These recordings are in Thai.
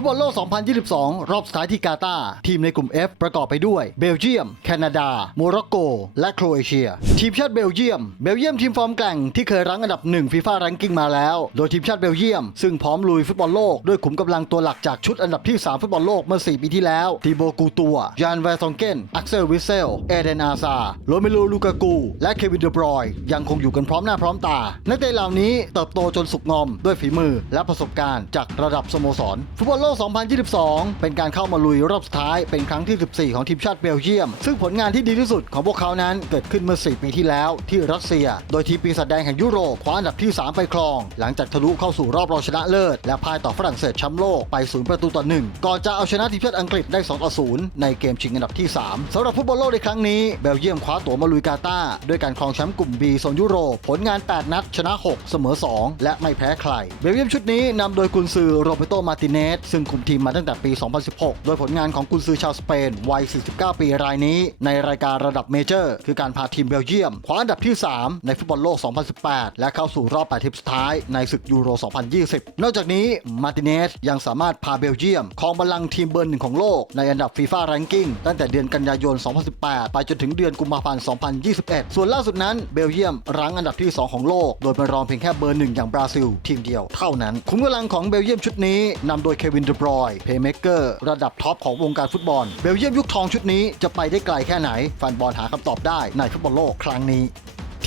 ฟุตบอลโลก 2022 รอบสุดท้ายที่กาตาร์ทีมในกลุ่ม F ประกอบไปด้วยเบลเยียม แคนาดา โมร็อกโก และโครเอเชีย ทีมชาติเบลเยียม เบลเยียมทีมฟอร์มแกร่งที่เคยรั้งอันดับหนึ่งฟีฟ่าแรงกิ้งมาแล้ว โดยทีมชาติเบลเยียม ซึ่งพร้อมลุยฟุตบอลโลกด้วยขุมกำลังตัวหลักจากชุดอันดับที่ 3 ฟุตบอลโลกเมื่อ 4 ปีที่แล้วทีโบกูตัวยานแวร์ซองเกนอักเซลวิเซลเอเดนอาซาโรเมโลลูกากู และเควินเดบรอยยังคงอยู่กันพร้อมหน้าพร้อมตา นักเตะเหล่านี้เติบโตจนสุกงอมด้วยฝีมือและประสบการณ์จากระดับสโมสรฟุตบอลโลก2022 เป็นการเข้ามาลุยรอบสุดท้ายเป็นครั้งที่ 14 ของทีมชาติเบลเยียม ซึ่งผลงานที่ดีที่สุดของพวกเขานั้นเกิดขึ้นเมื่อ 4 ปีที่แล้วที่รัสเซีย โดยทีมปีศาจแดงแห่งยุโรปคว้าอันดับที่ 3 ไปครอง หลังจากทะลุเข้าสู่รอบรองชนะเลิศ และพ่ายต่อฝรั่งเศสแชมป์โลกไป 0 ประตูต่อ 1 ก่อนจะเอาชนะทีมชาติอังกฤษได้ 2 ต่อ 0 ในเกมชิงอันดับที่ 3สำหรับฟุตบอลโลกในครั้งนี้เบลเยียมคว้าตั๋วมาลุยกาตาร์ด้วยการครองแชมป์กลุ่ม B โซนยุโรปผลงาน 8 นัดชนะ 6 เสมอ 2 และไม่แพ้ใคร เบลเยียมชุดนี้นำโดยกุนซือโรเบโตมาติเนสซึ่งคุมทีมมาตั้งแต่ปี 2016 โดยผลงานของกุนซือชาวสเปน วัย 49 ปีรายนี้ ในรายการระดับเมเจอร์ คือการพาทีมเบลเยียมคว้าอันดับที่ 3 ในฟุตบอลโลก 2018 และเข้าสู่รอบ 8 ทีมสุดท้ายในศึกยูโร 2020 นอกจากนี้มาติเนสยังสามารถพาเบลเยียมครองบัลลังก์ทีมเบอร์หนึ่งของโลกในอันดับฟีฟ่าแรงกิ้งตั้งแต่เดือนกันยายน 2018 ไปจนถึงเดือนกุมภาพันธ์ 2021 ส่วนล่าสุดนั้นเบลเยียมรั้งอันดับที่ 2 ของโลก โดยเป็นรองเพียงแค่เบอร์หนึ่งอย่างบราซิล ทีมเดียวเท่านั้นขุมกำลังของเบลเยียมชุดนี้นำโดยเควินเดบรอยเพย์เมเกอร์ระดับท็อปของวงการฟุตบอล เบลเยียมยุคทองชุดนี้จะไปได้ไกลแค่ไหนแฟนบอลหาคำตอบได้ในฟุตบอลโลกครั้งนี้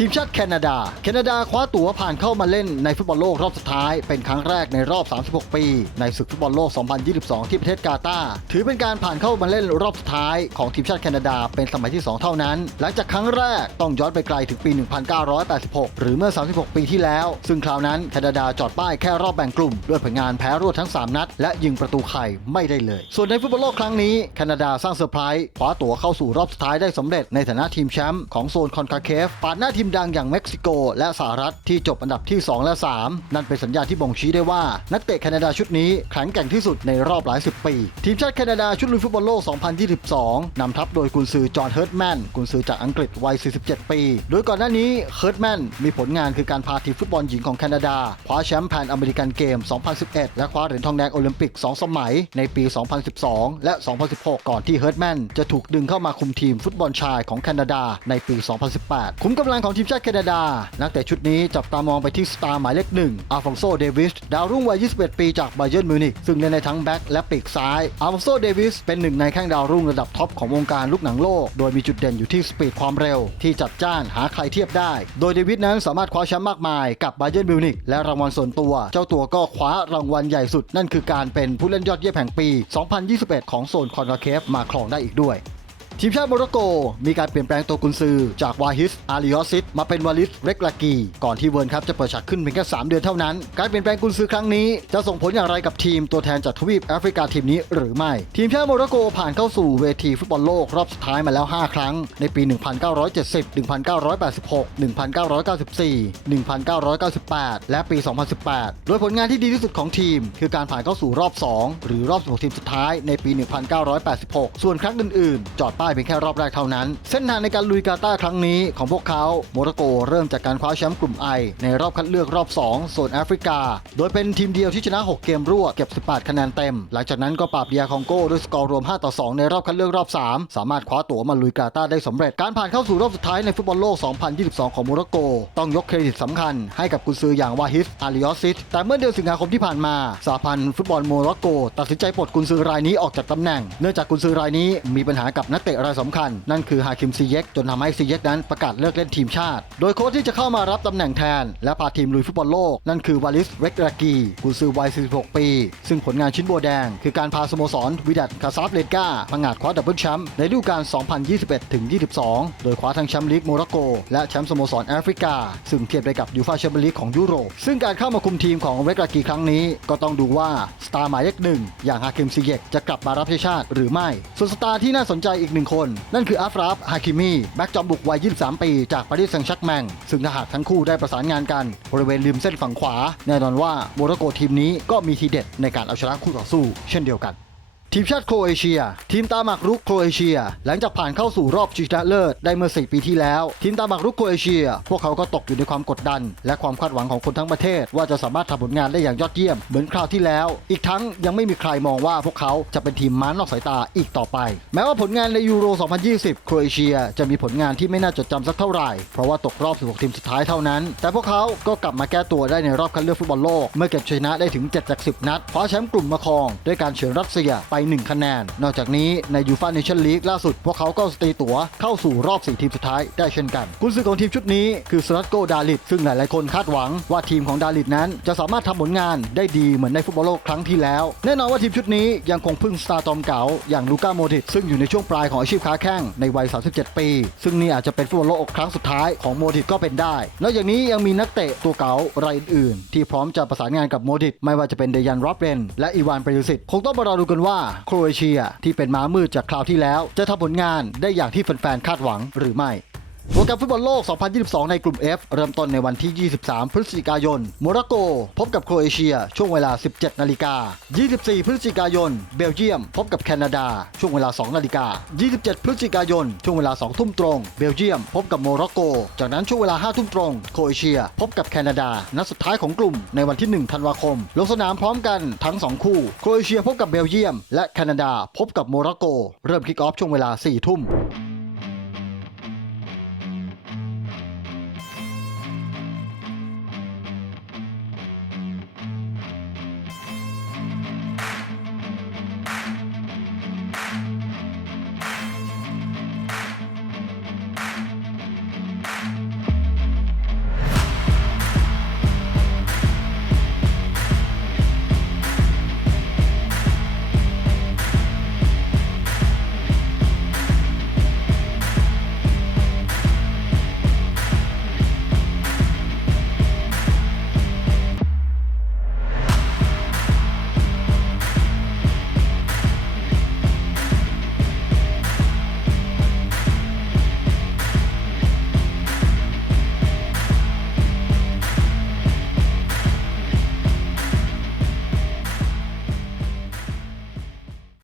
ทีมชาติแคนาดา แคนาดาคว้าตั๋วผ่านเข้ามาเล่นในฟุตบอลโลกรอบสุดท้าย เป็นครั้งแรกในรอบ 36 ปี ในศึกฟุตบอลโลก 2022 ที่ประเทศกาตาร์ถือเป็นการผ่านเข้ามาเล่นรอบสุดท้ายของทีมชาติแคนาดาเป็นสมัยที่ 2 เท่านั้น หลังจากครั้งแรกต้องย้อนไปไกลถึงปี 1986 หรือเมื่อ 36 ปีที่แล้ว ซึ่งคราวนั้นแคนาดาจอดป้ายแค่รอบแบ่งกลุ่มด้วยผลงานแพ้รวดทั้ง 3 นัด และยิงประตูไข่ไม่ได้เลย ส่วนในฟุตบอลโลกครั้งนี้แคนาดาสร้างเซอร์ไพรส์คว้าตั๋วเข้าสู่รอบสุดท้ายได้สำเร็จในฐานะทีมแชมป์ของโซนคอนคาเคฟปาดหน้าทีมดังอย่างเม็กซิโก และสหรัฐที่จบอันดับที่ 2 และ 3 นั่นเป็นสัญญาณที่บ่งชี้ได้ว่า นักเตะแคนาดาชุดนี้แข็งแกร่งที่สุดในรอบหลายสิบปี ทีมชาติแคนาดาชุดลุยฟุตบอลโลก 2022 นำทัพโดยกุนซือจอห์นเฮิร์ตแมนกุนซือจากอังกฤษวัย 47 ปี โดยก่อนหน้านี้เฮิร์ตแมนมีผลงานคือการพาทีมฟุตบอลหญิงของแคนาดาคว้าแชมป์แพนอเมริกันเกม 2011 และคว้าเหรียญทองแดงโอลิมปิก 2 สมัยในปี 2012 และ 2016 ก่อนที่เฮิร์ตแมนจะถูกดึงเข้ามาคุมทีมฟุตบอลชายของแคนาดาในปี 2018 คุมกำลังของทีมชาติแคนาดา นักเตะชุดนี้จับตามองไปที่สตาร์หมายเลขหนึ่งอาฟองโซ เดวิส ดาวรุ่งวัย 21 ปีจากไบเยิร์นมิวนิกซึ่งเล่นในทั้งแบ็กและปีกซ้าย อาฟองโซ เดวิส เป็นหนึ่งในแข้งดาวรุ่งระดับท็อปของวงการลูกหนังโลก โดยมีจุดเด่นอยู่ที่สปีดความเร็ว ที่จัดจ้านหาใครเทียบได้ โดยเดวิสนั้นสามารถคว้าแชมป์มากมายกับไบเยิร์นมิวนิกและรางวัลส่วนตัว เจ้าตัวก็คว้ารางวัลใหญ่สุด นั่นคือการเป็นผู้เล่นยอดเยี่ยมแห่งปี 2021 ของโซนคอนคาเคฟมาครองได้อีกด้วย ทีมชาติโมร็อกโก มีการเปลี่ยนแปลงตัวกุนซือ จากวาฮิส อาริออซิส มาเป็นวาลิส เรกลากี ก่อนที่เวิร์นครับจะเปิดฉากขึ้นเพียงแค่ 3 เดือนเท่านั้น การเปลี่ยนแปลงกุนซือครั้งนี้ จะส่งผลอย่างไรกับทีมตัวแทนจากทวีปแอฟริกาทีมนี้หรือไม่ ทีมชาติโมร็อกโกผ่านเข้าสู่เวทีฟุตบอลโลกรอบสุดท้ายมาแล้ว 5 ครั้ง ในปี 1970 1986 1994 1998 และปี 2018 โดยผลงานที่ดีที่สุดของทีม คือการผ่านเข้าสู่รอบ 2 หรือรอบ16ทีมสุดท้ายในปี 1986 ส่วนครั้งอื่นๆ จอดป้ายเพียงแค่รอบแรกเท่านั้น เส้นทางในการลุยกาตาร์ครั้งนี้ของพวกเขาโมร็อกโกเริ่มจากการคว้าแชมป์กลุ่มไอในรอบคัดเลือกรอบ 2 โซนแอฟริกา โดยเป็นทีมเดียวที่ชนะ 6 เกมรวดเก็บ 18 คะแนนเต็ม หลังจากนั้นก็ปราบเดียคองโกด้วยสกอร์รวม 5 ต่อ 2 ในรอบคัดเลือกรอบ 3 สามารถคว้าตั๋วมาลุยกาตาร์ได้สำเร็จการผ่านเข้าสู่รอบสุดท้ายในฟุตบอลโลก 2022 ของโมร็อกโก ต้องยกเครดิตสำคัญให้กับกุนซืออย่างวาฮิสอาริออซิสแต่เมื่อเดือนสิงหาคมที่ผ่านมาสหพันธ์ฟุตบอลโมร็อกโก ตัดสินใจปลดกุนซือรายนี้ออกจากตำแหน่ง เนื่องจากกุนซือรายนี้มีปัญหากับนักเตะรายสำคัญ นั่นคือฮาคิมซีเยกจนทำให้ซีเยกนั้นประกาศเลิกเล่นทีมชาติ โดยโค้ชที่จะเข้ามารับตำแหน่งแทน และพาทีมลุยฟุตบอลโลก นั่นคือวาลิสเวกรากีกุนซือวัย 46 ปี ซึ่งผลงานชิ้นโบวแดง คือการพาสโมสรวิดัตคาซาฟเลกาพังงาดคว้าดับเบิลแชมป์ในฤดูกาล 2021ถึง22 โดยคว้าทั้งแชมป์ลีกโมร็อกโก และแชมป์สโมสรแอฟริกา ซึ่งเทียบได้กับยูฟาแชมเปี้ยนลีกของยุโรป ซึ่งการเข้ามาคุมทีมของเวกรากีครั้งนี้ก็ต้องดูว่าสตาร์หมายเลขหนึ่งอย่างฮาคิมซีเยกจะกลับมารับใช้ชาติหรือไม่ส่วนสตาร์ที่น่าสนใจอีกหนึ่งคน นั่นคืออัฟราฟฮาคิมีแบ็กจอมบุกวัย 23 ปี จากปารีสแซงต์แชร์กแมงซึ่งถ้าหากทั้งคู่ได้ประสานงานกันบริเวณริมเส้นฝั่งขวา แน่นอนว่าโมร็อกโกทีมนี้ก็มีทีเด็ดในการเอาชนะคู่ต่อสู้ เช่นเดียวกัน ทีมชาติโครเอเชีย ทีมตาหมากรุกโครเอเชีย หลังจากผ่านเข้าสู่รอบชิงชนะเลิศได้เมื่อ 4 ปีที่แล้ว ทีมตาหมากรุกโครเอเชีย พวกเขาก็ตกอยู่ในความกดดัน และความคาดหวังของคนทั้งประเทศ ว่าจะสามารถทำผลงานได้อย่างยอดเยี่ยมเหมือนคราวที่แล้ว อีกทั้งยังไม่มีใครมองว่าพวกเขาจะเป็นทีมม้านอกสายตาอีกต่อไป แม้ว่าผลงานในยูโร 2020 โครเอเชียจะมีผลงานที่ไม่น่าจดจำสักเท่าไหร่ เพราะว่าตกรอบ 16 ทีมสุดท้ายเท่านั้น แต่พวกเขาก็กลับมาแก้ตัวได้ในรอบคัดเลือกฟุตบอลโลก เมื่อเก็บชยชนะได้ถึง7จาก10 นัดคว้าแชมป์กลุ่มมาครองด้วยการเฉือนรัสเซียไป1 คะแนน นอกจากนี้ในยูฟ่าเนชั่นลีกล่าสุด พวกเขาก็ตีตั๋วเข้าสู่รอบ 4 ทีมสุดท้ายได้เช่นกัน กุนซือของทีมชุดนี้คือสลัตโกดาลิดซึ่งหลาย ๆ คนคาดหวังว่าทีมของดาลิดนั้น จะสามารถทำผลงานได้ดีเหมือนในฟุตบอลโลกครั้งที่แล้ว แน่นอนว่าทีมชุดนี้ยังคงพึ่งสตาร์จอมเก๋าอย่างลูก้าโมดริตซึ่งอยู่ในช่วงปลายของอาชีพค้าแข้งในวัย 37 ปี ซึ่งนี่อาจจะเป็นฟุตบอลโลกครั้งสุดท้ายของโมดริตก็เป็นได้ นอกจากนี้ยังมีนักเตะตัวเก๋ารายอื่นๆที่พร้อมจะประสานงานกับโมดริตไม่ว่าจะเป็นเดยันรอบเรนและอีวานเปรยุสิตคงต้องมารอดูกันว่าโครเอเชียที่เป็นม้ามืดจากคราวที่แล้ว จะทำผลงานได้อย่างที่แฟนๆคาดหวังหรือไม่ โปรแกรมฟุตบอลโลก 2022 ในกลุ่ม F เริ่มต้นในวันที่ 23 พฤศจิกายน โมร็อกโก พบกับโครเอเชีย ช่วงเวลา 17 นาฬิกา 24 พฤศจิกายน เบลเยียม พบกับแคนาดา ช่วงเวลา 2 นาฬิกา 27 พฤศจิกายน ช่วงเวลา 2 ทุ่มตรง เบลเยียม พบกับโมร็อกโก จากนั้นช่วงเวลา 5 ทุ่มตรง โครเอเชีย พบกับแคนาดา นัดสุดท้ายของกลุ่มในวันที่ 1 ธันวาคม ลงสนามพร้อมกันทั้ง 2 คู่ โครเอเชียพบกับเบลเยียม และแคนาดา พบกับโมร็อกโก เริ่มคิกออฟช่วงเวลา 4 ทุ่ม